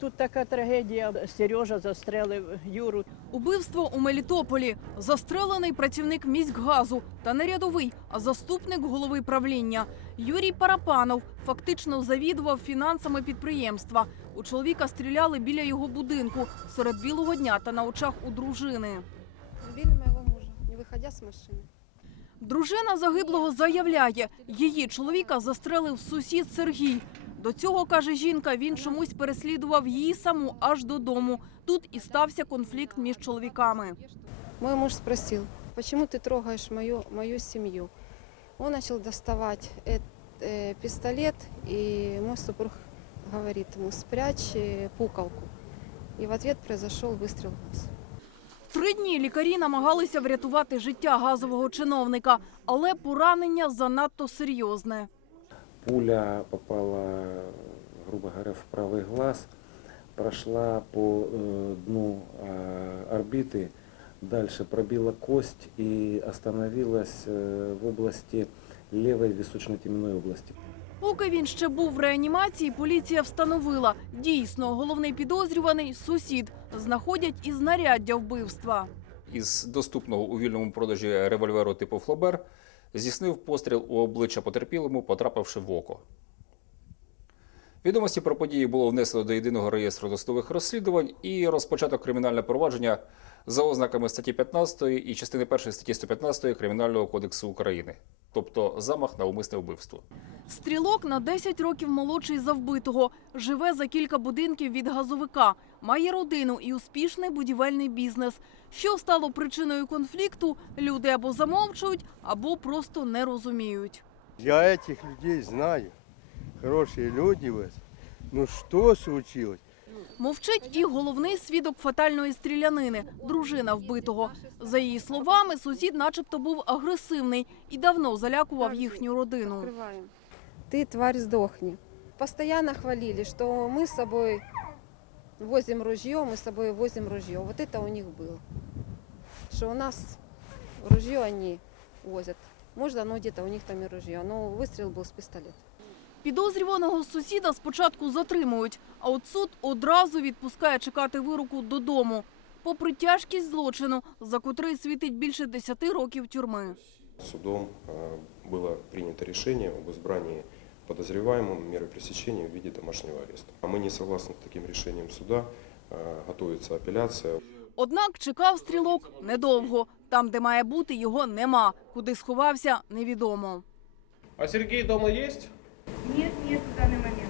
Тут така трагедія. Сережа застрелив Юру. Убивство у Мелітополі. Застрелений працівник міськгазу та не рядовий, а заступник голови правління. Юрій Парапанов фактично завідував фінансами підприємства. У чоловіка стріляли біля його будинку серед білого дня та на очах у дружини. Убили моего мужа, не выходя с машины. Дружина загиблого заявляє, її чоловіка застрелив сусід Сергій. До цього, каже жінка, він чомусь переслідував її саму аж додому. Тут і стався конфлікт між чоловіками. Мой муж спросил, почему ты трогаешь мою, мою семью? Он начал доставать э- э, пистолет, и мой супруг говорит ему, спрячь э, пукалку. И в ответ произошел выстрел в нос. Три дні лікарі намагалися врятувати життя газового чиновника, але поранення занадто серйозне. Пуля попала, грубо говоря, в правый глаз, прошла по э, дну э, орбиты, дальше пробила кость и остановилась э, в области левой височно-теменной области. Поки він ще був в реанімації, поліція встановила дійсно головний підозрюваний сусід. Знаходять і знаряддя вбивства. із доступного у вільному продажі револьверу типу Флобер здійснив постріл у обличчя потерпілому, потрапивши в око. Відомості про події було внесено до єдиного реєстру досудових розслідувань і розпочато кримінальне провадження за ознаками статті 15 і частини 1 статті 115 Кримінального кодексу України, тобто замах на умисне вбивство. Стрілок на 10 років молодший за вбитого. Живе за кілька будинків від газовика. Має родину і успішний будівельний бізнес. Що стало причиною конфлікту, люди або замовчують, або просто не розуміють. Я этих людей знаю. Хорошие люди. Ну что случилось? Мовчить і головний свідок фатальної стрілянини – дружина вбитого. За її словами, сусід начебто був агресивний і давно залякував їхню родину. Открываем. Ты, тварь, сдохни. Постоянно хвалили, что мы с собой возим ружье, мы с собой возим ружье. Вот это у них было. Что у нас ружье они возят. Может, оно где-то у них там и ружье. Но выстрел был с пистолета. Підозрюваного сусіда спочатку затримують, а от суд одразу відпускає чекати вироку додому. Попри тяжкість злочину, за котрий світить більше 10 років тюрми. Судом э, было принято решение об избрании подозреваемым меры пресечения в виде домашнего ареста. А мы не согласны с таким решением суда. Э, Готовится апелляция. Однак чекав стрілок недовго. Там, де має бути, його нема. Куди сховався, невідомо. А Сергей дома есть? Нет, нет, в данный момент.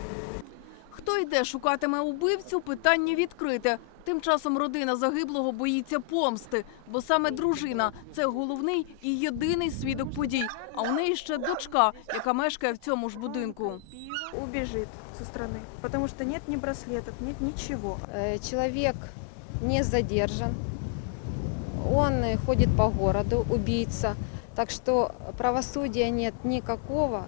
Хто йде шукатиме убивцю, питання відкрите. Тим часом родина загиблого боїться помсти, бо саме дружина це головний і єдиний свідок подій. А у неї ще дочка, яка мешкає в цьому ж будинку. Убежит со стороны, потому что нет ни браслетов, нет ничего. Э, Человек не задержан. Он э, ходит по городу, убийца. Так что правосудия нет никакого.